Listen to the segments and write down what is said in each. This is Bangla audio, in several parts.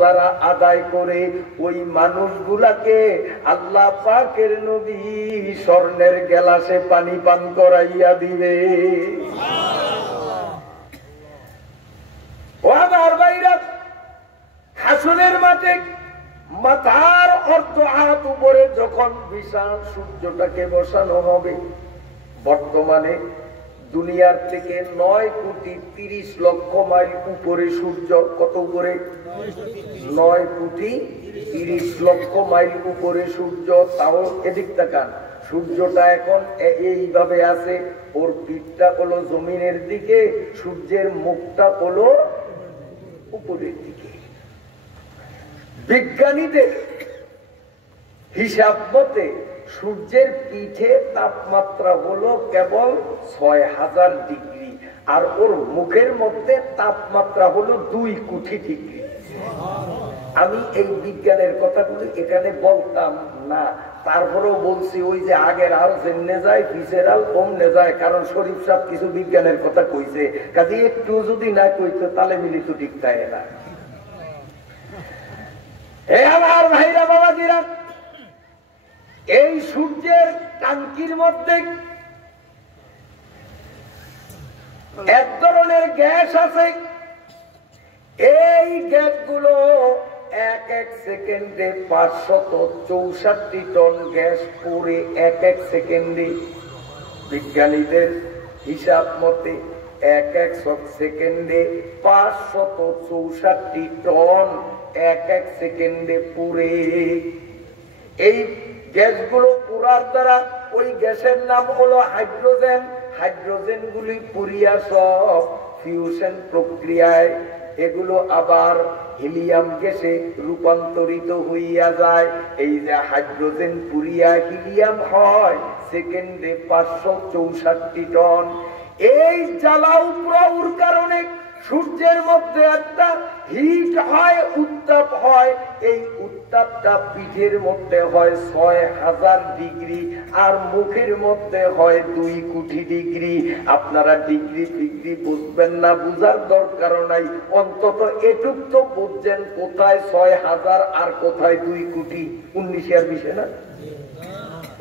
যারা আদায় করে ওই মানুষগুলাকে আল্লাহ পাকের নবী স্বর্ণের গ্লাসে পানি পান করাইয়া দিবে। ও আমার ভাইরা, হাসরের মাঠে মাথার অর্ধ হাত উপরে যখন বিশাল সূর্যটাকে বসানো হবে, বর্তমানে দুনিয়ার থেকে 9,30,00,000 মাইল উপরে সূর্য। কত উপরে? 9,30,00,000 মাইল উপরে সূর্য। তাও এদিক তাকান, সূর্যটা এখন এইভাবে আছে, ওর পিঠটা হলো জমিনের দিকে, সূর্যের মুখটা হলো উপরের দিকে। বিজ্ঞানীদের হিসাব মতে সূর্যের পিঠে তাপমাত্রা হলো কেবল 6000 ডিগ্রি, আর ওর মুখের মধ্যে তাপমাত্রা হলো 2 কোটি ডিগ্রি। আমি এই বিজ্ঞানের কথাগুলো এখানে বলতাম না, তারপরেও বলছি ওই যে আগের আল জেনে যায় পিছের আল কমনে যায়, কারণ শরীফ সাহেব কিছু বিজ্ঞানের কথা কইছে, কাজে একটু যদি না কইতো তাহলে মিলিত ঠিক থাকে না। হে আমার ভাইরা বাবাজিরা, এই সূর্যের টাঙ্কির মধ্যে এক ধরনের গ্যাস আছে। এই গ্যাসগুলো এক এক সেকেন্ডে 564 টন গ্যাস পড়ে এক এক সেকেন্ডে। বিজ্ঞানীদের হিসাব মতে এক এক সেকেন্ডে 564 টন এক এক সেকেন্ডে পুড়ে। এই গ্যাসগুলো পুরার দ্বারা ওই গ্যাসের নাম হলো হাইড্রোজেন। হাইড্রোজেন গুলি পুরিয়া সব ফিউশন প্রক্রিয়ায় এগুলো আবার হিলিয়াম গ্যাসে রূপান্তরিত হইয়া যায়। এই যে হাইড্রোজেন পুরিয়া হিলিয়াম হয় সেকেন্ডে 564 টন। এই জ্বালাও প্রউর কারণে সূর্যের মধ্যে একটা হিট হয়, উত্তাপ হয়। এই উত্তাপটা পিঠের মধ্যে হয় 6000 ডিগ্রি, আর মুখের মধ্যে হয় 2 কোটি ডিগ্রি। আপনারা ডিগ্রি ফিগ্রি বুঝবেন না, বুঝার দরকার নাই, অন্তত এটুক তো বুঝছেন কোথায় 6000 আর কোথায় 2 কোটি। 19 20 না,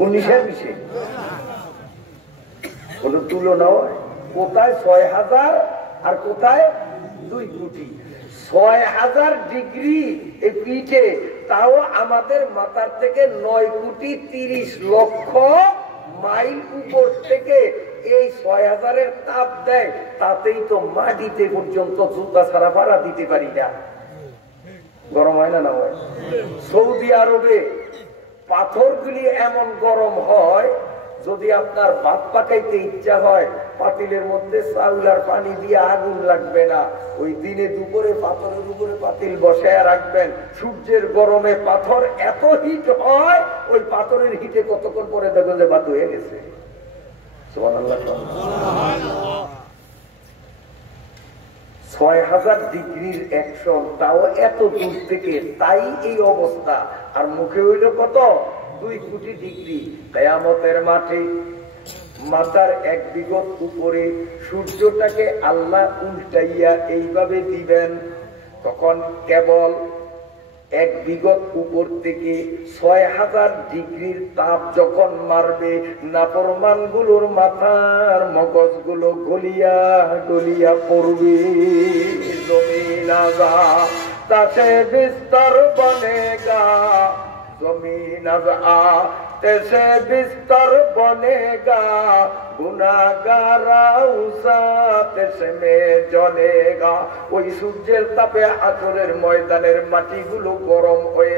19 20 কোন তুলনা হয়? কোথায় 6000 আর কোথায় 2 কোটি। 6000 ডিগ্রি এই পিঠে, তাও আমাদের মাথার থেকে 9,30,00,000 মাইল উপর থেকে এই 6000-এর তাপ দেয়। তাতেই তো মাটিতে পর্যন্ত জুতা ছাড়া ভাড়া দিতে পারি না। গরম হয় না? না হয়? সৌদি আরবে পাথরগুলি এমন গরম হয়, যদি আপনার ভাত পাকাইতে ইচ্ছা হয় পাতিলের মধ্যে চাউল আর পানি দিয়ে আগুন লাগবে না, ওই দিনে দুপুরে পাথরের উপরে পাতিল বসায় রাখবেন। সূর্যের গরমে পাথর এত হিট হয়, ওই পাথরের হিটে কতক্ষণ পরে দেখো যে ভাত হয়ে গেছে। সুবহানাল্লাহ। 6000 ডিগ্রির অ্যাকশন, তাও এত দূর থেকে, তাই এই অবস্থা। আর মুখে হইল কত? 2 কোটি ডিগ্রি। কিয়ামতের মাঠে মাথার 1 বিগত উপরে সূর্যটাকে আল্লাহ উল্টাইয়া এইভাবে দিবেন, তখন কেবল 1 বিগত উপর থেকে 6000 ডিগ্রির তাপ যখন মারবে, নাফরমান গুলোর মাথার মগজগুলো গলিয়া গলিয়া পড়বে। জমিন আযা তাতে বিস্তর বনেগা, জমিন আযা তেসে বিস্তর বনেগা, গুনাহগারা উসাতে মে জ্বলেগা। ওই সূর্যের তাপে হাসরের ময়দানের মাটিগুলো গরম হয়ে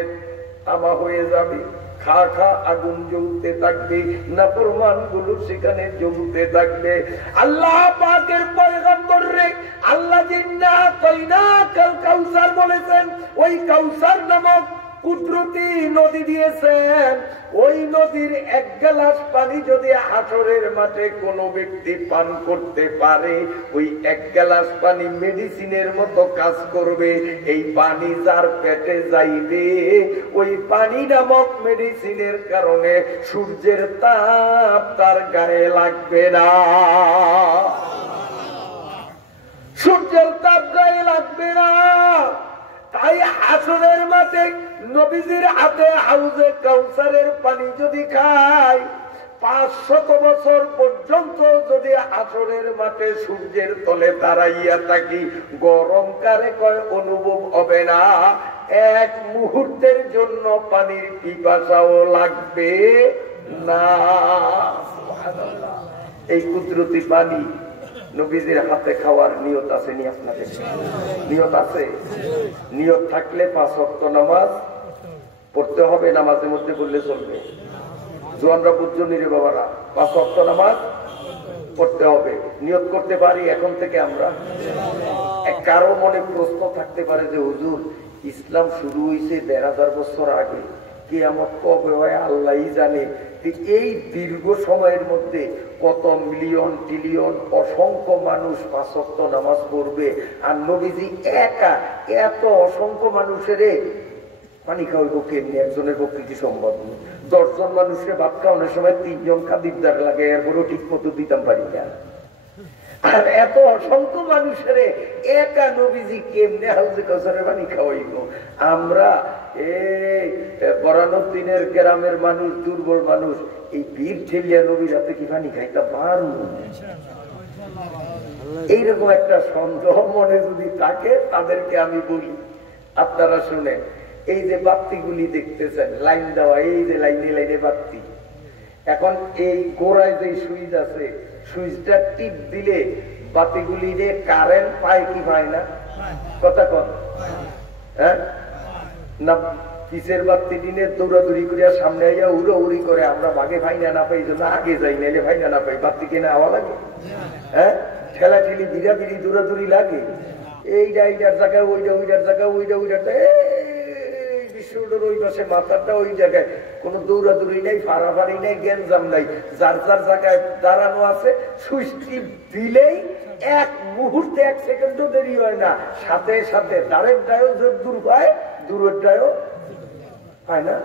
তামা হয়ে যাবে, খা খা আগুন জ্বলতে থাকবে, নাফরমান গুলো সেখানে জ্বলতে থাকবে। আল্লাহ পাকের পয়গম্বর রে আল্লাহ জিন্না তাইনা কাউসার বলেছেন, ওই কাউসার নামক কুদরতি নদী দিয়েছেন। ওই নদীর 1 গ্লাস পানি যদি হাসরের মাঠে কোনো ব্যক্তি পান করতে পারে, ওই 1 গ্লাস পানি মেডিসিনের মতো কাজ করবে। এই পানি যার পেটে যাইবে, ওই পানি নামক মেডিসিনের কারণে সূর্যের তাপ তার গায়ে লাগবে না। সূর্যের তাপ গায়ে লাগবে না। তাই হাসরের মাঠে নবীজির হাতে হাউজে কাউসারের পানি যদি খায় 500 বছর পর্যন্ত যদি হাসরের মাঠে সূর্যের তলে দাঁড়াইয়া থাকি গরমকারে কয় অনুভব হবে না, এক মুহূর্তের জন্য পানির পিপাসাও লাগবে না। এই কুদরতি পানি নবীজির হাতে খাওয়ার নিয়ত আছে নি আপনাদের? নিয়ত আছে? নিয়ত থাকলে 5 ওয়াক্ত নামাজ পড়তে হবে, নামাজের মধ্যে বললে চলবে। জোয়ানরা বুঝজনি রে বাবারা, 5 ওয়াক্ত নামাজ পড়তে হবে। নিয়ত করতে পারি এখন থেকে আমরা? কারো মনে প্রশ্ন থাকতে পারে যে হুজুর ইসলাম শুরু হয়েছে 1500 বছর আগে, কিয়ামত কবে হয় আল্লাহই জানে। এই দীর্ঘ সময়ের মধ্যে কত মিলিয়ন ট্রিলিয়ন অসংখ্য মানুষ 5 ওয়াক্ত নামাজ পড়বে, আর নবীজি একা এত অসংখ্য মানুষের পানি খাওয়াইব কেমনি? একজনের পক্ষে কি সম্ভব? 10 জন মানুষের ভাত খাওয়ানোর সময় 3 জন খাদিরদার লাগে, এরপরও ঠিক মতো দিতাম পারি না। আর এত অসংখ্য মানুষের একা নবীজি কেমনে হাউজে কাউসারের পানি খাওয়াইব? আমরা এই 92 দিনের গ্রামের মানুষ, দুর্বল মানুষ, এই ভিড় ঠেলিয়া নবীর হাতে কি পানি খাইতে পারবো? এইরকম একটা সন্দেহ মনে যদি থাকে তাদেরকে আমি বলি, আপনারা শুনেন, এই যে বাতিগুলি দেখতেছেন লাইন দেওয়া, এই যে লাইনে লাইনে বাতি, এখন এই গোড়ায় যে সুইচ আছে, সুইচটা টিপ দিলে বাতিগুলি যে কারেন্ট পায় কি পায় না? কথা কন, হ্যাঁ না? পিসের বাতি দিনে দৌড়াদৌড়ি করিয়া সামনে আইয়া উড়ি করে আমরা ভাগে পাই না পাই, জন্য আগে যাই, নাইলে ভাই না পাই। বাতি কিনে আওয়া লাগে, হ্যাঁ ঠেলা ঠেলি বিড়াবিড়ি দৌড়াদৌড়ি লাগে, এইটা এইটার জায়গায় ওইটা, ওইটার জায়গায় ওইটা, ওইটার ওই পাশে মাথাটা ওই জায়গায়, কোন দৌড়াদৌড়ি নাই, ফাড়াফাড়ি নাই, গ্যাঞ্জাম নাই, যার যার জায়গায় দাঁড়ানো আছে। সুইচ টিপ দিলেই 1 মুহূর্তে 1 সেকেন্ডও দেরি হয় না, সাথে সাথে দাঁড়ের ডায়ও দূর পায়, দূরের ডায়ও হয় না।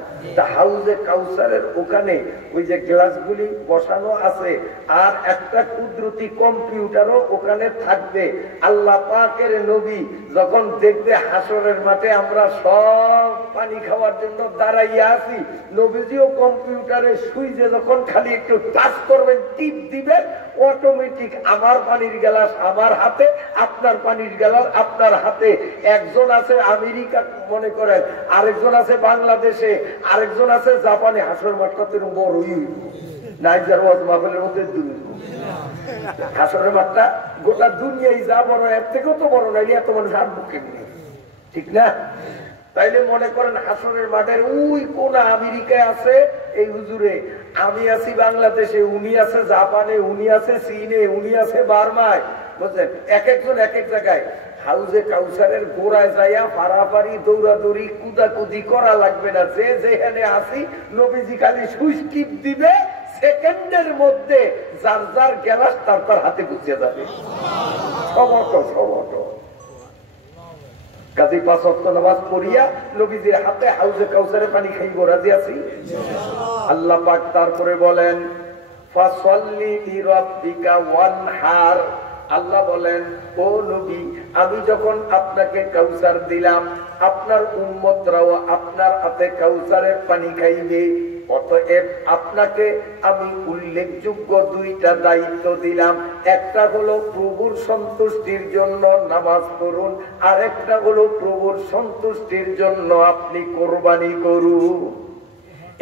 হাউজে কাউসারের ওখানে ওই যে গ্লাসগুলি বসানো আছে, আর একটা কুদরতি কম্পিউটারও ওখানে থাকবে। আল্লাহ পাকের নবী যখন দেখবে হাসরের মাঠে আমরা সব পানি খাওয়ার জন্য দাঁড়াইয়া আছি, নবীজিও কম্পিউটারের সুইচে যখন খালি একটু টাচ করবেন, টিপ দিবেন, অটোমেটিক আমার পানির গ্লাস আমার হাতে, আপনার পানির গ্লাস আপনার হাতে। একজন আছে আমেরিকা মনে করেন, আরেকজন আছে বাংলাদেশে, আরেকজন আছে জাপানে। হাসর মাঠটা তো বড়ই নাইজার ওয়াজ মাহফিলের মধ্যে হাসরের মাঠটা গোটা দুনিয়ায় যা বড়, এর থেকেও তো বড় নাইলে এত মানুষ হাত বুকে নিয়ে, ঠিক না? তাইলে মনে করেন হাসরের মাঠের ওই কোন আমেরিকায় আছে এই হুজুরে, আমি আছি বাংলাদেশে, উনি আছে জাপানে, উনি আছে চীনে, উনি আছে বার্মায়, বুঝলেন? এক একজন এক এক জায়গায়। হাউজে কাউসারের গোড়ায় যাইয়া পারাপারি দৌড়াদৌড়ি কুদাকুদি করা লাগবে না, যে যেখানে আসি নবীজি খালি সুইচ টিপ দিবে, সেকেন্ডের মধ্যে যার যার গ্লাস তার তার হাতে গুছিয়ে যাবে। সমত কাজী 5 ওয়াক্ত নামাজ পড়িয়া নবীজির হাতে হাউজে কাউসারের পানি খাইব, রাজি আছি? আল্লাহ পাক তারপরে বলেন ফাসাল্লি লিরাব্বিকা ওয়ানহার। আল্লাহ বলেন, ও নবী, আমি যখন আপনাকে কাউসার দিলাম, আপনার উম্মতরাও আপনার হাতে কাউসারের পানি খাইবে, অতএব আপনাকে আমি উল্লেখযোগ্য 2টা দায়িত্ব দিলাম। একটা হলো প্রভুর সন্তুষ্টির জন্য নামাজ পড়ুন, আর একটা হলো প্রভুর সন্তুষ্টির জন্য আপনি কোরবানি করুন।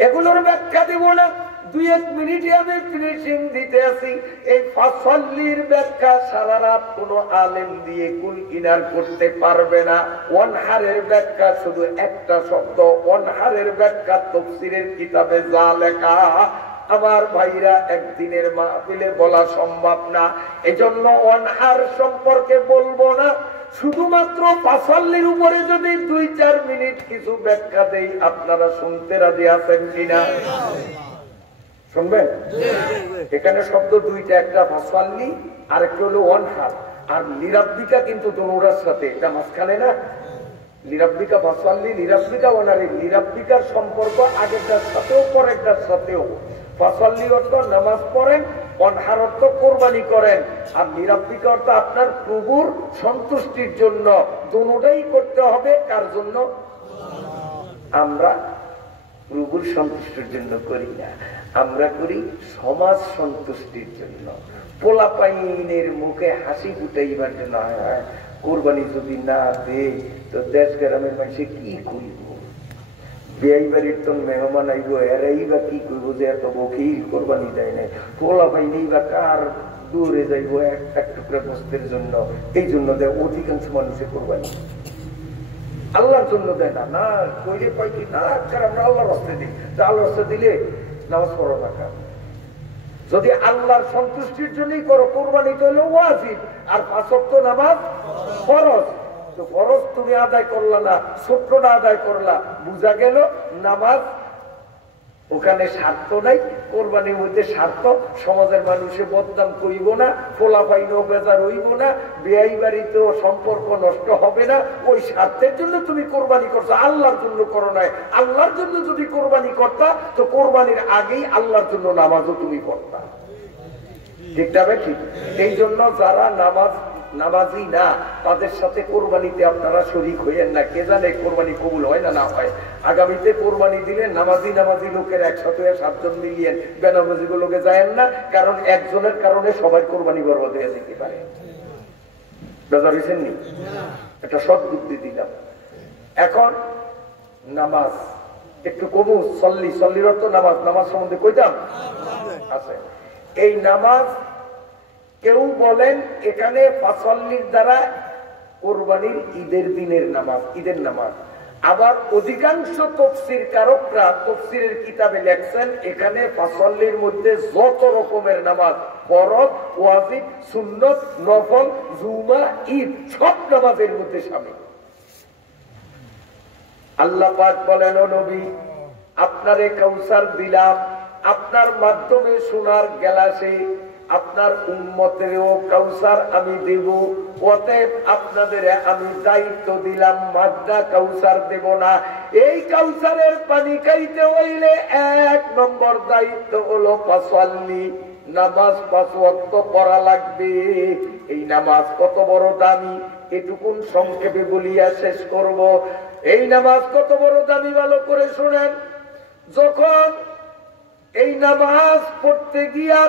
এগুলোর ব্যাখ্যা দিব না, 2-1 মিনিটে আমি ফিনিশিং দিতে আছি। এই ফাসাল্লির ব্যাখ্যা সারা রাত কোন আলেম দিয়ে কুল কিনার করতে পারবে না। ওয়ানহারের ব্যাখ্যা শুধু একটা শব্দ, ওয়ানহারের ব্যাখ্যা তাফসীরের কিতাবে যা লেখা আমার ভাইরা একদিনের মাহফিলে বলা সম্ভব না, এজন্য ওয়ানহার সম্পর্কে বলবো না। শুধুমাত্র ফাসাল্লির উপরে যদি 2-4 মিনিট কিছু ব্যাখ্যা দেই, আপনারা শুনতে রাজি আছেন কিনা? শুনবেন? এখানে শব্দ 2টা, একটা ফাসাল্লি আর একটা হলো ওয়ানহার। আর লিরাব্বিকা কিন্তু দোনোটার সাথে, এটা মাঝখানে না। লিরাব্বিকা ফাসাল্লি, লিরাব্বিকা ওয়ানহার। লিরাব্বিকার সম্পর্ক আগেরটার সাথেও পরেরটার সাথেও। ফাসাল্লি অর্থ নামাজ পড়েন, অনহার অর্থ কোরবানি করেন, আর নিরাব্বিকা অর্থ আপনার প্রভুর সন্তুষ্টির জন্য। দুটোটাই করতে হবে কার জন্য? আমরা প্রভুর সন্তুষ্টির জন্য করি না, আমরা করি সমাজ সন্তুষ্টির জন্য। পোলাপাইনের মুখে হাসি ফুটাইবার জন্য। কোরবানি যদি না দে তো দেশ গ্রামের মানুষে কি করিব? বিয়াই বাড়ির তো মেহমান আইব, এরাই বা কি করবো যে এত বকিল কোরবানি দেয় নাই। পোলাপাইনি বা কার দূরে যাইব এক টুকরা গোস্তের জন্য? এই জন্য দেয় অধিকাংশ মানুষে কোরবানি, আল্লাহর জন্য দেয় না। না কইলে পাই কি না, আমরা আল্লাহর রাস্তায় দিই। আল্লাহর রাস্তায় দিলে নামাজ পড়ো না কার? যদি আল্লাহর সন্তুষ্টির জন্যই করো, কোরবানি তো হলো ওয়াজিব, আর 5 ওয়াক্ত নামাজ ফরজ। তো ফরজ তুমি আদায় করলা না, ছোট্টটা আদায় করলা, বুঝা গেল নামাজ ওখানে স্বার্থ নাই, কোরবানির মধ্যে স্বার্থ। সমাজের মানুষে বদনাম করিব না, পোলাপাইনও বেজার হইব না, বেয়াই বাড়িতেও সম্পর্ক নষ্ট হবে না। ওই স্বার্থের জন্য তুমি কোরবানি করছো, আল্লাহর জন্য করো নাই। আল্লাহর জন্য যদি কোরবানি করতা তো কোরবানির আগেই আল্লাহর জন্য নামাজও তুমি পড়তা। ঠিক তবে ঠিক। এই জন্য যারা নামাজি না, তাদের সাথে কোরবানিতে আপনারা শরীক হইয়েন না। কে জানে কোরবানি কবুল হয় না হয়। আগামীতে কোরবানি দিলে নামাজি লোকের 107 জন মিলিয়েন, বেনামাজি গুলোকে যায়েন না, কারণ একজনের কারণে সবাই কোরবানি বরবাদ হয়ে যেতে পারে। বেজার হয়েছেন নি? একটা সৎ বুদ্ধি দিলাম। এখন নামাজ একটু কমু, সল্লির অর্থ নামাজ সম্বন্ধে কইতাম আছে। এই নামাজ কেউ বলেন এখানে ফাসল্লির দ্বারা কোরবানির ঈদের দিনের নামাজ, ঈদের নামাজ। আবার অধিকাংশ তফসির কারকরা তফসিরের কিতাবে লেখছেন এখানে ফাসল্লির মধ্যে যত রকমের নামাজ, ফরজ, ওয়াজিব, সুন্নত, নফল, জুমা, ঈদ, সব নামাজের মধ্যে শামিল। আল্লাহ পাক বলেন, ও নবী, আপনারে কাউসার দিলাম, আপনার মাধ্যমে সোনার গ্লাসে আপনার উম্মতেরও কাউসার আমি দেব। অতএব আপনাদের আমি দায়িত্ব দিলাম, মাদ্দা কাউসার দেব না। এই কাউসারের পানি খাইতে হইলে 1 নম্বর দায়িত্ব হলো ফাসল্লি, নামাজ 5 ওয়াক্ত পড়া লাগবে। এই নামাজ কত বড় দামি, এটুকুন সংক্ষেপে বলিয়া শেষ করব। এই নামাজ কত বড় দামি ভালো করে শুনেন। যখন এই নামাজ পড়তে গিয়া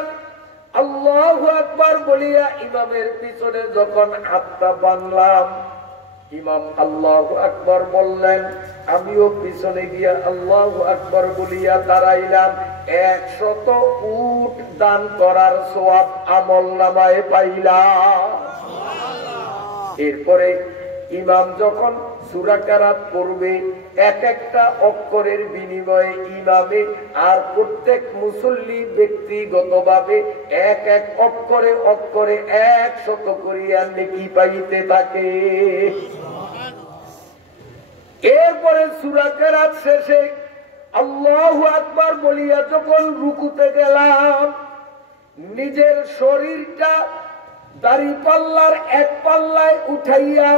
আল্লাহু আকবার বলিয়া ইমামের পিছনে যখন হাতটা বাঁধলাম, ইমাম আল্লাহু আকবার বললেন, আমিও পিছনে গিয়া আল্লাহু আকবার বলিয়া দাঁড়াইলাম। 100 উট দান করার সওয়াব আমলনামায় পাইলাম। এরপরে ইমাম যখন সূরা কেরাত পড়বে, এক একটা অক্ষরের বিনিময়ে ইমামে আর প্রত্যেক মুসল্লি ব্যক্তিগতভাবে এক এক অক্ষরে 100 করিয়া নেকি পাইতে থাকে। এরপরে সূরা কেরাত শেষে আল্লাহু আকবার বলিয়া যখন রুকুতে গেলাম, নিজের শরীরটা দাড়ি পাল্লার এক পাল্লায় উঠাইয়া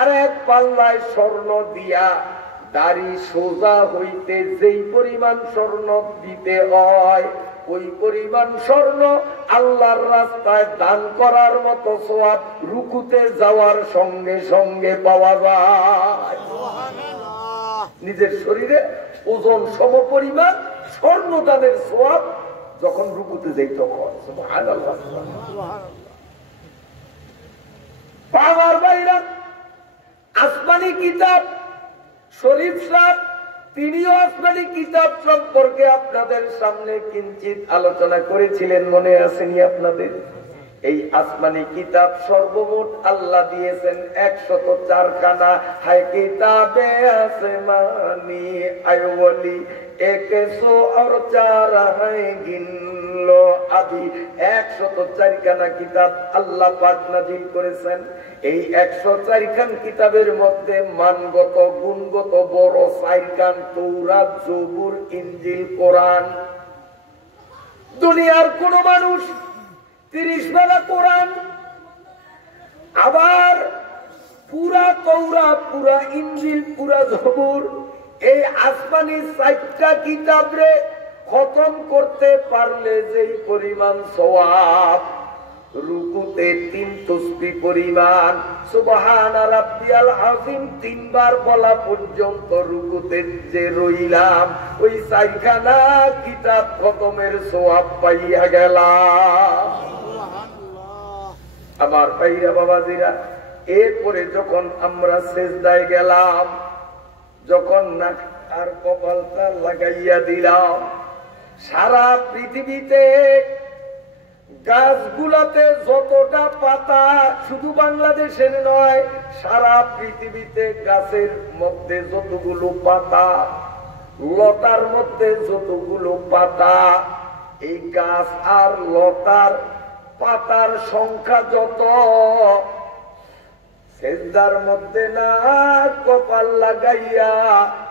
আর এক পাল্লায় স্বর্ণ দিয়া দাড়ি সোজা হইতে যেই পরিমাণ স্বর্ণ দিতে হয়, ওই পরিমাণ স্বর্ণ আল্লাহর রাস্তায় দান করার মতো সওয়াব রুকুতে যাওয়ার সঙ্গে সঙ্গে পাওয়া যায়। নিজের শরীরে ওজন সম পরিমাণ স্বর্ণ দানের সওয়াব যখন রুকুতে যাই তখন। সুবহানাল্লাহ। পাওয়ার বাইরা আসমানি কিতাব শরীফ সাহেব, তিনিও আসমানি কিতাব সম্পর্কে আপনাদের সামনে কিঞ্চিত আলোচনা করেছিলেন, মনে আসেনি আপনাদের? এই আসমানি কিতাব সর্বমোট আল্লাহ দিয়েছেন 104 খানা। হায় কিতাবে আসমানি আইওয়ালি 104 হায় গিনলো আবি। 104 খানা কিতাব আল্লাহ পাক নাযিল করেছেন। এই 104 খান কিতাবের মধ্যে মানগত গুণগত বড় 4 খান, তৌরাত, জবুর, ইনজিল, কোরআন। দুনিয়ার কোন মানুষ 30 বেলা কোরআন, আবার পুরা তৌরাত, পুরা ইনজিল, পুরা জবুর, এই আসমানি 4টা কিতাব রে খতম করতে পারলে যেই পরিমাণ সওয়াব, রুকুতে 3 তাসবিহ পরিমাণ সুবহান রাব্বিয়াল আযীম 3 বার বলা পর্যন্ত রুকুতে যে রইলাম, ওই 4খানা কিতাব খতমের সওয়াব পাইয়া গেলাম। আমার ভাইরা বাবাজিরা, এরপরে যখন আমরা সিজদায় গেলাম, যখন নাক আর কপালটা লাগাইয়া দিলাম, সারা পৃথিবীতে গাছগুলাতে যতটা পাতা, শুধু বাংলাদেশের নয়, সারা পৃথিবীতে গাছের মধ্যে যতগুলো পাতা, লতার মধ্যে যতগুলো পাতা, এই গাছ আর লতার পাতার সংখ্যা যত, সিজদার মধ্যে না কপাল লাগাইয়া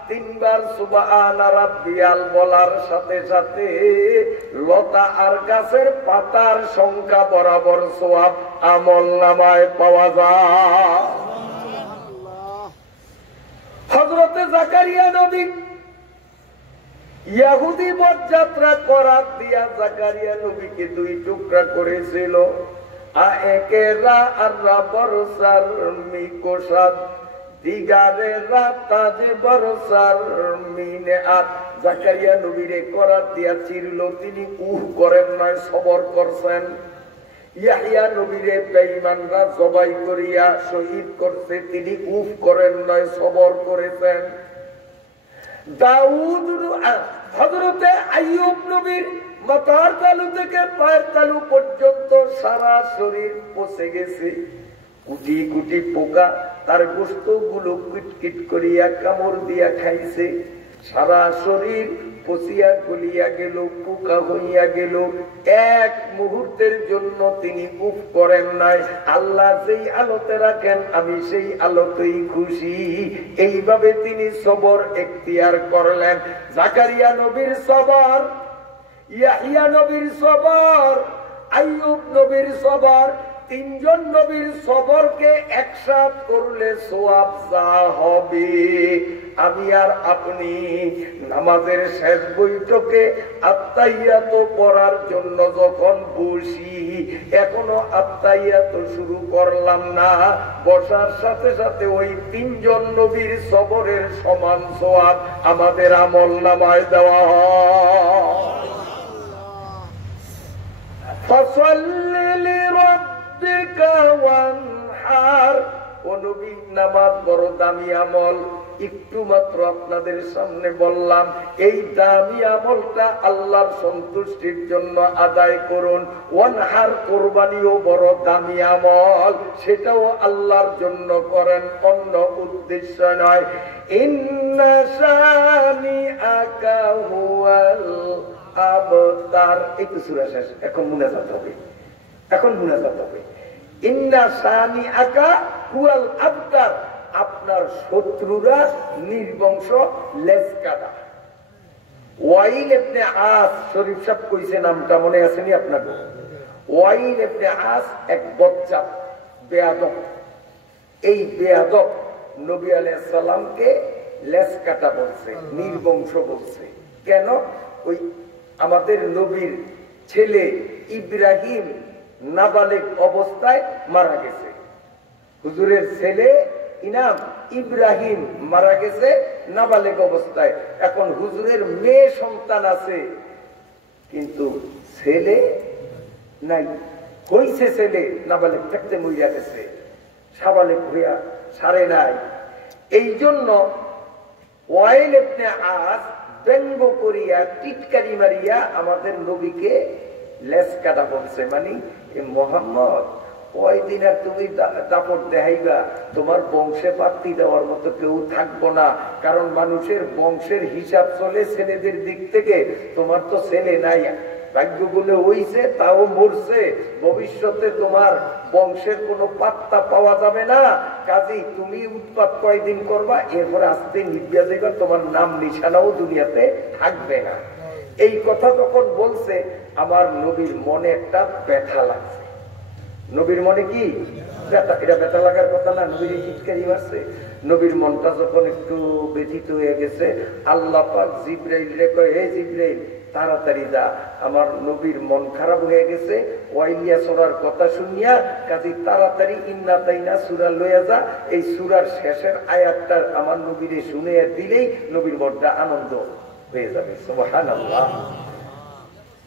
3 বার সুবহানা রাব্বিয়াল বলার সাথে সাথে লতা আর গাছের পাতার সংখ্যা বরাবর সওয়াব আমলনামায় পাওয়া যায়। হযরতে জাকারিয়া নবী ইহুদি বরযাত্রা করার দিয়া জাকারিয়া নবীকে 2 টুকরা করেছিল। আয়েকেরা আর বরসার মিকোসাদ দিগারে রাতাজে বরসার মিনে আর জাকারিয়া নবীরে করার দিয়া চিরল, তিনি করেন নয়, সবর করছেন। ইয়াহিয়া নবীরে বেঈমানরা জবাই করিয়া শহীদ করছে, তিনি করেন নয়, সবর করেছেন। দাউদ হযরতে আইয়ুব নবীর মাথার তালু থেকে পায়ের তালু পর্যন্ত সারা শরীর পচে গেছে, কুটি কুটি পোকা তার গোশত গুলো কিটকিট করিয়া কামড় দিয়া খাইছে, সারা শরীর পচিয়া গলিয়া গেল, পোকা হইয়া গেল। এক মুহূর্তের জন্য তিনি করেন নাই, আল্লাহ যেই আলোতে রাখেন আমি সেই আলোতেই খুশি, এইভাবে তিনি সবর এখতিয়ার করলেন। জাকারিয়া নবীর সবর, ইয়াহিয়া নবীর সবর, আইয়ুব নবীর সবর, 3 জন নবীর সবরকে একসাথ করলে সওয়াব যা হবে, আমি আর আপনি নামাজের শেষ বৈঠকে আত্তাহিয়াত পড়ার জন্য যখন বসি, এখনো আত্তাহিয়াত শুরু করলাম না, বসার সাথে সাথে ওই 3 জন নবীর সবরের সমান সওয়াব আমাদের আমলনামায় দেওয়া হয়। ফাসাল্লি লিরাব্বিকা ওয়ানহার, ও নবী, নামাজ বড় দামি আমল, একটু মাত্র আপনাদের সামনে বললাম, এই দামি আমলটা আল্লাহর সন্তুষ্টির জন্য আদায় করুন। ওয়ানহার, কোরবানিও বড় দামি আমল, সেটাও আল্লাহর জন্য করেন, অন্য উদ্দেশ্য নয়। ইন্না শানিআকা হুয়াল আবতার, এই তো সূরা শেষ, এখন মুনাজাত হবে, এখন মুনাজাত হবে। ইন্না শানিআকা হুয়াল আবতার, আপনার শত্রুরা নির্বংশ, লেজ কাটা। ওয়াইল ইবনে আস, শরীফ সাহেব কইছে, নামটা মনে আসেনি আপনার? ওয়াইল ইবনে আস এক বজ্জাত বেয়াদব, এই বেয়াদব নবী আলাইহিস সালামকে লেজ কাটা বলছে, নির্বংশ বলছে। কেন? ওই আমাদের নবীর ছেলে ইব্রাহিম নাবালেগ অবস্থায় মারা গেছে, হুজুরের ছেলে ইনাম ইব্রাহিম মারা গেছে নাবালেগ অবস্থায়। এখন হুজুরের মেয়ে সন্তান আছে, কিন্তু ছেলে নাই, হইছে ছেলে, নাবালেগ থাকতে মরিয়া গেছে, সাবালেগ হইয়া সারে নাই। এই জন্য ওয়াইল ইবনে আস ব্যঙ্গ করিয়া, টিটকারি মারিয়া আমাদের নবীকে লেজ কাটা বলছে, মানে মোহাম্মদ, কয়দিন আর তুমি দাপট দেখাইবা, তোমার বংশে পাত্তি দেওয়ার মতো কেউ থাকবো না, কারণ মানুষের বংশের হিসাব চলে ছেলেদের দিক থেকে, তোমার তো ছেলে নাই, ভাগ্য বলে হইছে, তাও মরছে, ভবিষ্যতে তোমার বংশের কোনো পাত্তা পাওয়া যাবে না, কাজেই তুমি উৎপাত কয়দিন করবা, এরপরে আস্তে নিভিয়া যাইবা, তোমার নাম নিশানাও দুনিয়াতে থাকবে না। এই কথা যখন বলছে, আমার নবীর মনে একটা ব্যথা লাগছে। নবীর মনে কি ব্যথা? এটা ব্যথা লাগার কথা না, নবীর চিৎকারি মারছে। নবীর মনটা যখন একটু ব্যথিত হয়ে গেছে, আল্লাহ পাক জিবরাইলকে কয়, হে জিবরাইল তাড়াতাড়ি যা, আমার নবীর মন খারাপ হয়ে গেছে ওয়াইলিয়া সূরার কথা শুনিয়া, কাজে তাড়াতাড়ি ইন্না তাইনা সূরা লইয়া যা, এই সূরার শেষের আয়াতটা আমার নবীরে শুনিয়ে দিলেই নবীর মনটা আনন্দ হয়ে যাবে। সুবহানাল্লাহ।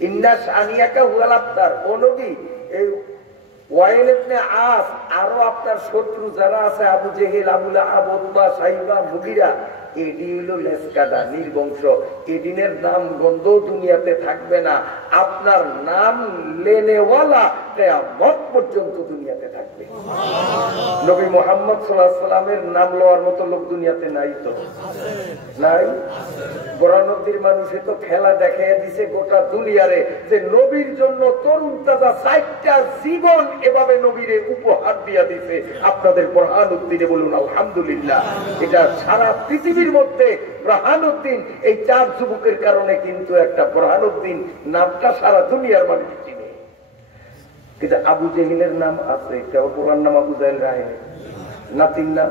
ইন্না শানিয়াকা হুয়াল আবতার, ও নবী এই ওয়াইল ইবনে আস আরো আপনার শত্রু যারা আছে, আবু জেহেল, আবু লাহাব, উতবা, সাইবা, মুগিরা, এডি হইল লেসকাদা, নির্বংশ। এদিনের নাম গন্ধ দুনিয়াতে থাকবে না, আপনার নাম লেনেওয়ালা কিয়ামত পর্যন্ত দুনিয়াতে থাকবে। নবী মুহাম্মদ সাল্লাল্লাহু আলাইহি সাল্লামের নাম লওয়ার মতো লোক দুনিয়াতে নাই, তো নাই। বরানবীর মানুষে তো খেলা দেখাইয়া দিছে গোটা দুনিয়ারে যে নবীর জন্য তরুণ তাজা 60টা জীবন এভাবে নবীরে উপহার দিয়া দিছে। আপনাদের বুরহানুদ্দিনে বলুন আলহামদুলিল্লাহ। এটা সারা পৃথিবীর মধ্যে বুরহানুদ্দিন, এই 4 যুবকের কারণে কিন্তু একটা বুরহানুদ্দিন নামটা সারা দুনিয়ার মানুষ চিনে। কিন্তু আবু জেহেলের নাম আছে, কেউ পুরান নাম আবু জাহেল রাহে, নাতির নাম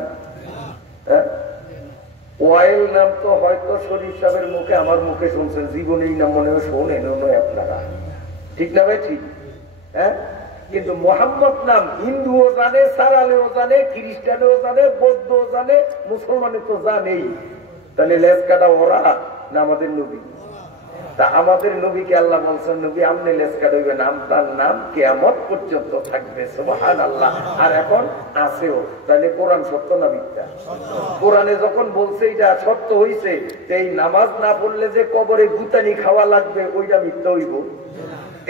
ওয়াইল নাম তো হয়তো শরীফ সাহেবের মুখে, আমার মুখে শুনছেন, জীবনেই নাম মনে হয় শোনেন নয় আপনারা, ঠিক না ভাই? ঠিক, হ্যাঁ। কিন্তু মোহাম্মদ নাম হিন্দুও জানে, সারালেও জানে, খ্রিস্টানেও জানে, বৌদ্ধও জানে, মুসলমানে তো জানেই। তাহলে লেজ কাটা ওরা না আমাদের নবী? তা আমাদের নবীকে আল্লাহ বলছেন, নবী আপনি লেজ কাটাইবেন, তার নাম কিয়ামত পর্যন্ত থাকবে। সুবহানাল্লাহ। আর এখন আছেও। তাহলে কোরআন সত্য না মিথ্যা? কোরআনে যখন বলছে এটা সত্য হইছে, এই নামাজ না পড়লে যে কবরে গুতানি খাওয়া লাগবে, ওইটা মিথ্যা হইব।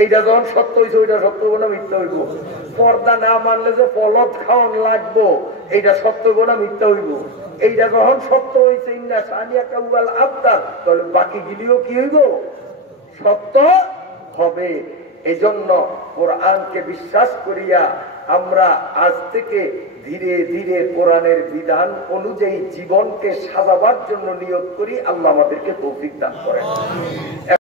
এইটা যখন সত্য হইছে, ওইটা সত্য হইব না মিথ্যা হইব? পর্দা না মানলে যে পলট খাওয়ান লাগবো, এইটা সত্য হইব না মিথ্যা হইব? এইটা যখন সত্য হইছে, ইন্না শানিয়াকা হুয়াল আবতার, তাহলে বাকি গিলিও কি হইব? সত্য হবে। এজন্য কোরআনকে বিশ্বাস করিয়া আমরা আজ থেকে ধীরে ধীরে কোরআনের বিধান অনুযায়ী জীবনকে সাজাবার জন্য নিয়ত করি। আল্লাহ আমাদেরকে তৌফিক দান করেন।